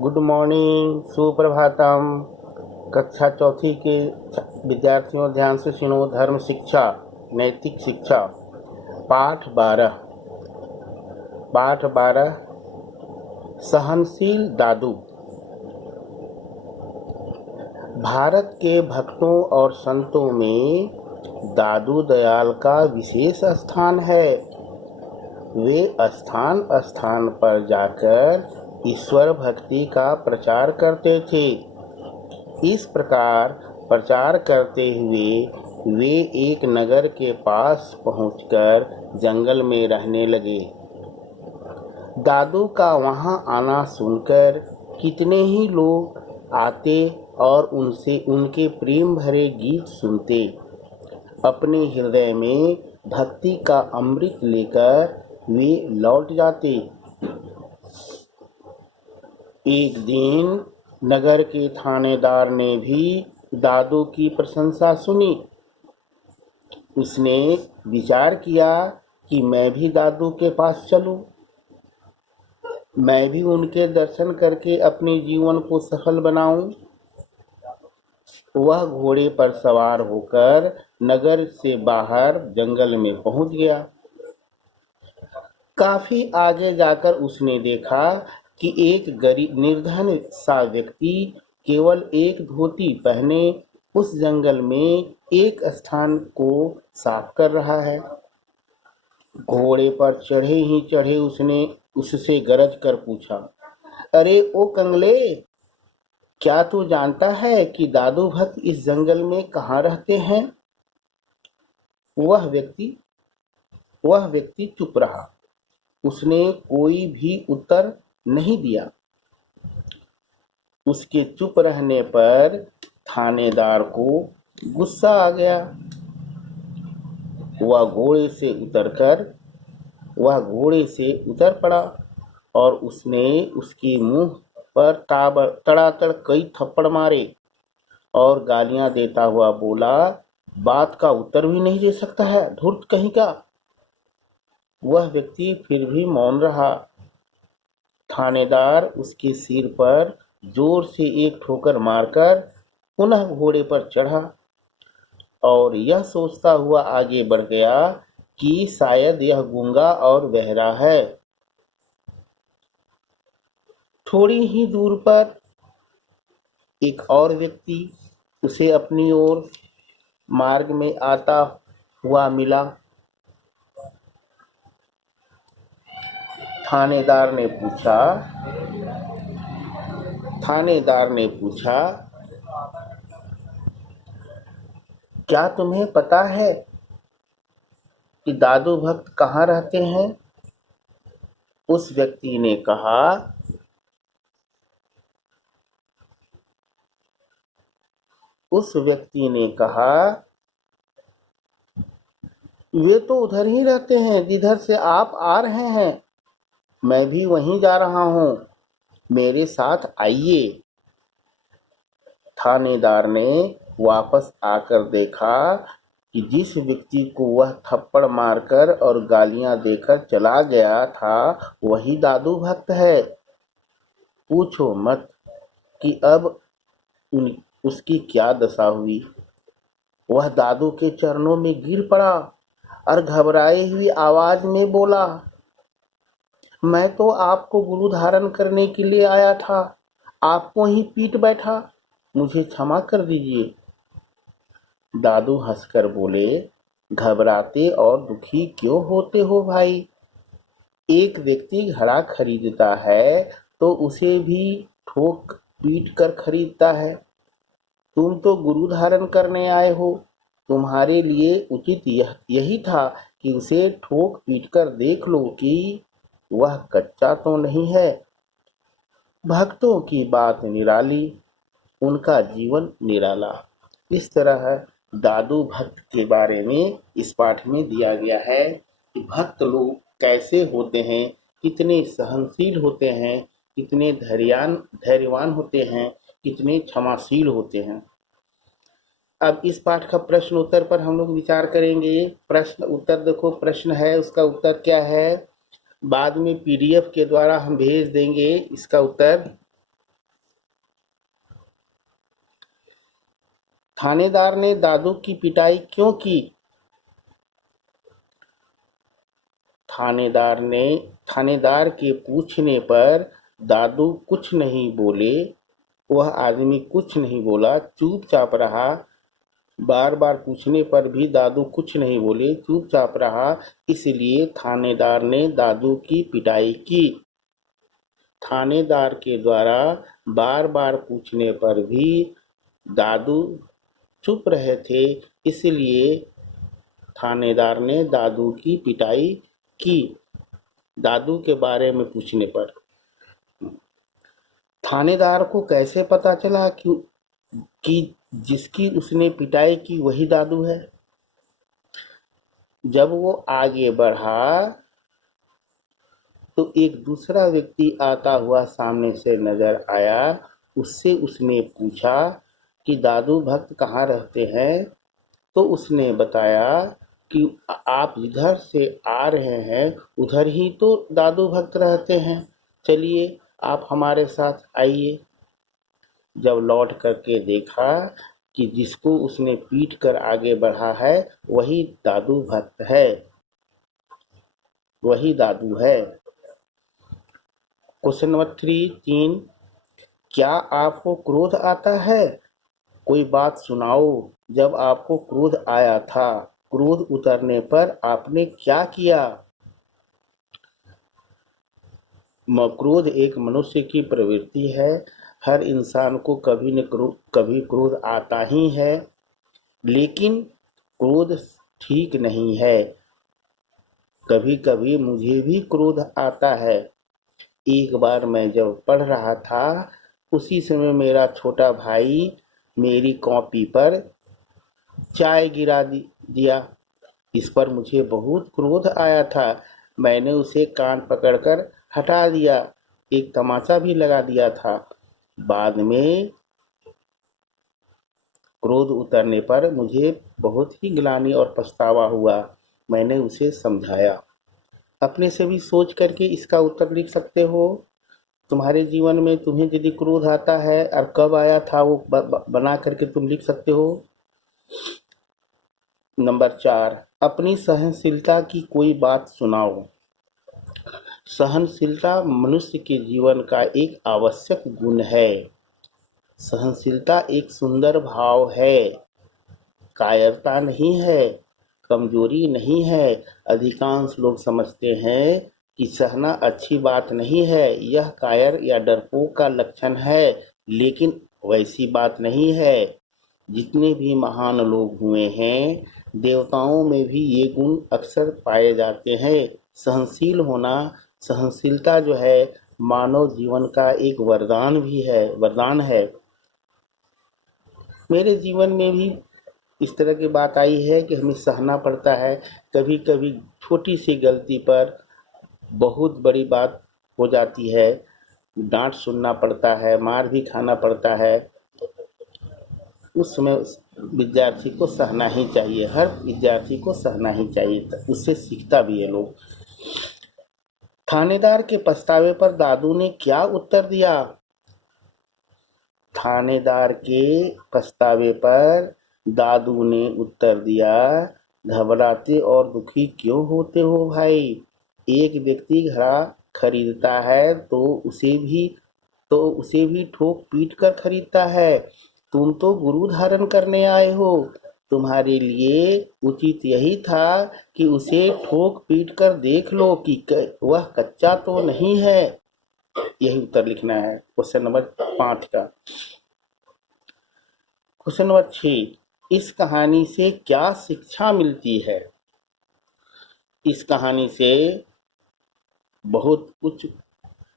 Good morning, Suprabhatam. कक्षा चौथी के विद्यार्थियों ध्यान से सुनो। धर्म शिक्षा, नैतिक शिक्षा, पाठ 12 सहनशील दादू। भारत के भक्तों और संतों में दादू दयाल का विशेष स्थान है। वे स्थान स्थान पर जाकर ईश्वर भक्ति का प्रचार करते थे। इस प्रकार प्रचार करते हुए वे एक नगर के पास पहुंचकर जंगल में रहने लगे। दादू का वहां आना सुनकर कितने ही लोग आते और उनसे उनके प्रेम भरे गीत सुनते। अपने हृदय में भक्ति का अमृत लेकर वे लौट जाते। एक दिन नगर के थानेदार ने भी दादू की प्रशंसा सुनी। उसने विचार किया कि मैं भी दादू के पास चलूं। मैं भी उनके दर्शन करके अपने जीवन को सफल बनाऊं। वह घोड़े पर सवार होकर नगर से बाहर जंगल में पहुंच गया। काफी आगे जाकर उसने देखा कि एक गरीब निर्धन सा व्यक्ति केवल एक धोती पहने उस जंगल में एक स्थान को साफ कर रहा है। घोड़े पर चढ़े ही चढ़े उसने उससे गरज कर पूछा, अरे ओ कंगले, क्या तू जानता है कि दादू भक्त इस जंगल में कहाँ रहते हैं? वह व्यक्ति चुप रहा। उसने कोई भी उत्तर नहीं दिया। उसके चुप रहने पर थानेदार को गुस्सा आ गया। वह घोड़े से उतर पड़ा और उसने उसके मुंह पर तड़ातड़ कई थप्पड़ मारे और गालियां देता हुआ बोला, बात का उत्तर भी नहीं दे सकता है, धूर्त कहीं का। वह व्यक्ति फिर भी मौन रहा। थानेदार उसके सिर पर जोर से एक ठोकर मारकर पुनः घोड़े पर चढ़ा और यह सोचता हुआ आगे बढ़ गया कि शायद यह गूंगा और बहरा है। थोड़ी ही दूर पर एक और व्यक्ति उसे अपनी ओर मार्ग में आता हुआ मिला। थानेदार ने पूछा, क्या तुम्हें पता है कि दादू भक्त कहाँ रहते हैं? उस व्यक्ति ने कहा, वे तो उधर ही रहते हैं जिधर से आप आ रहे हैं। मैं भी वहीं जा रहा हूँ, मेरे साथ आइए। थानेदार ने वापस आकर देखा कि जिस व्यक्ति को वह थप्पड़ मारकर और गालियां देकर चला गया था वही दादू भक्त है। पूछो मत कि अब उसकी क्या दशा हुई। वह दादू के चरणों में गिर पड़ा और घबराई हुई आवाज में बोला, मैं तो आपको गुरु धारण करने के लिए आया था, आपको ही पीट बैठा, मुझे क्षमा कर दीजिए। दादू हंसकर बोले, घबराते और दुखी क्यों होते हो भाई? एक व्यक्ति घड़ा खरीदता है तो उसे भी ठोक पीट कर खरीदता है। तुम तो गुरु धारण करने आए हो, तुम्हारे लिए उचित यही था कि उसे ठोक पीट कर देख लो कि वह कच्चा तो नहीं है। भक्तों की बात निराली, उनका जीवन निराला। इस तरह दादू भक्त के बारे में इस पाठ में दिया गया है कि भक्त लोग कैसे होते हैं, कितने सहनशील होते हैं, कितने धैर्यवान होते हैं, कितने क्षमाशील होते हैं। अब इस पाठ का प्रश्न उत्तर पर हम लोग विचार करेंगे। प्रश्न उत्तर देखो, प्रश्न है, उसका उत्तर क्या है बाद में PDF के द्वारा हम भेज देंगे इसका उत्तर। थानेदार ने दादू की पिटाई क्यों की? थानेदार के पूछने पर दादू कुछ नहीं बोले। वह आदमी कुछ नहीं बोला, चुपचाप रहा। बार बार पूछने पर भी दादू कुछ नहीं बोले, चुपचाप रहा। इसलिए थानेदार ने दादू की पिटाई की। थानेदार के द्वारा बार बार पूछने पर भी दादू चुप रहे थे, इसलिए थानेदार ने दादू की पिटाई की। दादू के बारे में पूछने पर थानेदार को कैसे पता चला कि जिसकी उसने पिटाई की वही दादू है? जब वो आगे बढ़ा तो एक दूसरा व्यक्ति आता हुआ सामने से नजर आया। उससे उसने पूछा कि दादू भक्त कहाँ रहते हैं? तो उसने बताया कि आप जिधर से आ रहे हैं उधर ही तो दादू भक्त रहते हैं, चलिए आप हमारे साथ आइए। जब लौट करके देखा कि जिसको उसने पीट कर आगे बढ़ा है वही दादू भक्त है, वही दादू है। Question number 3। क्या आपको क्रोध आता है? कोई बात सुनाओ, जब आपको क्रोध आया था, क्रोध उतरने पर आपने क्या किया? क्रोध एक मनुष्य की प्रवृत्ति है। हर इंसान को कभी न कभी क्रोध आता ही है, लेकिन क्रोध ठीक नहीं है। कभी कभी मुझे भी क्रोध आता है। एक बार मैं जब पढ़ रहा था, उसी समय मेरा छोटा भाई मेरी कॉपी पर चाय गिरा दिया। इस पर मुझे बहुत क्रोध आया था। मैंने उसे कान पकड़कर हटा दिया, एक तमाचा भी लगा दिया था। बाद में क्रोध उतरने पर मुझे बहुत ही ग्लानि और पछतावा हुआ। मैंने उसे समझाया। अपने से भी सोच करके इसका उत्तर लिख सकते हो। तुम्हारे जीवन में तुम्हें यदि क्रोध आता है और कब आया था वो बना करके तुम लिख सकते हो। नंबर 4, अपनी सहनशीलता की कोई बात सुनाओ। सहनशीलता मनुष्य के जीवन का एक आवश्यक गुण है। सहनशीलता एक सुंदर भाव है, कायरता नहीं है, कमजोरी नहीं है। अधिकांश लोग समझते हैं कि सहना अच्छी बात नहीं है, यह कायर या डरपोक का लक्षण है, लेकिन वैसी बात नहीं है। जितने भी महान लोग हुए हैं, देवताओं में भी ये गुण अक्सर पाए जाते हैं। सहनशील होना, सहनशीलता जो है मानव जीवन का एक वरदान है। मेरे जीवन में भी इस तरह की बात आई है कि हमें सहना पड़ता है। कभी कभी छोटी सी गलती पर बहुत बड़ी बात हो जाती है, डांट सुनना पड़ता है, मार भी खाना पड़ता है। उस समय विद्यार्थी को सहना ही चाहिए, हर विद्यार्थी को सहना ही चाहिए, उससे सीखता भी है लोग। थानेदार के पछतावे पर दादू ने क्या उत्तर दिया? थानेदार के पछतावे पर दादू ने उत्तर दिया, घबराते और दुखी क्यों होते हो भाई? एक व्यक्ति घड़ा खरीदता है तो उसे भी ठोक पीट कर खरीदता है। तुम तो गुरु धारण करने आए हो, तुम्हारे लिए उचित यही था कि उसे ठोक पीट कर देख लो कि वह कच्चा तो नहीं है। यही उत्तर लिखना है क्वेश्चन नंबर 5 का। क्वेश्चन नंबर 6, इस कहानी से क्या शिक्षा मिलती है? इस कहानी से बहुत उच्च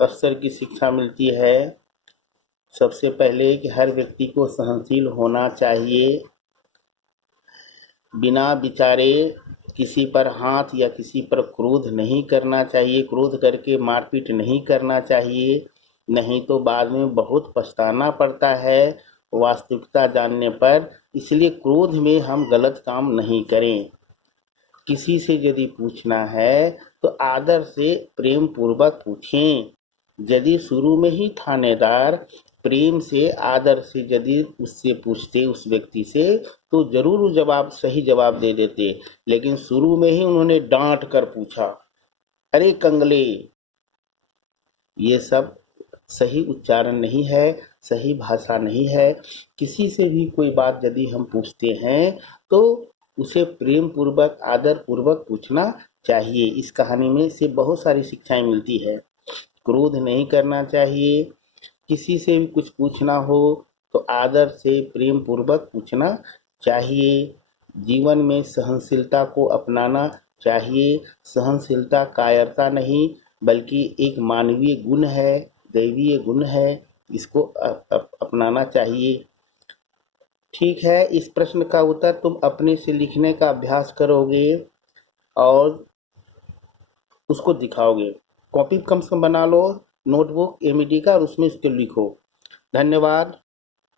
स्तर की शिक्षा मिलती है। सबसे पहले कि हर व्यक्ति को सहनशील होना चाहिए, बिना विचारे किसी पर हाथ या किसी पर क्रोध नहीं करना चाहिए, क्रोध करके मारपीट नहीं करना चाहिए, नहीं तो बाद में बहुत पछताना पड़ता है वास्तविकता जानने पर। इसलिए क्रोध में हम गलत काम नहीं करें। किसी से यदि पूछना है तो आदर से प्रेम पूर्वक पूछें। यदि शुरू में ही थानेदार प्रेम से, आदर से यदि उससे पूछते, उस व्यक्ति से, तो जरूर वो सही जवाब दे देते। लेकिन शुरू में ही उन्होंने डांट कर पूछा, अरे कंगले। ये सब सही उच्चारण नहीं है, सही भाषा नहीं है। किसी से भी कोई बात यदि हम पूछते हैं तो उसे प्रेम पूर्वक, आदर पूर्वक पूछना चाहिए। इस कहानी में से बहुत सारी शिक्षाएं मिलती है। क्रोध नहीं करना चाहिए। किसी से भी कुछ पूछना हो तो आदर से, प्रेम पूर्वक पूछना चाहिए। जीवन में सहनशीलता को अपनाना चाहिए। सहनशीलता कायरता नहीं, बल्कि एक मानवीय गुण है, दैवीय गुण है। इसको अपनाना चाहिए। ठीक है, इस प्रश्न का उत्तर तुम अपने से लिखने का अभ्यास करोगे और उसको दिखाओगे। कॉपी कम से कम बना लो, नोटबुक एमईडी का, और उसमें इसको लिखो। धन्यवाद।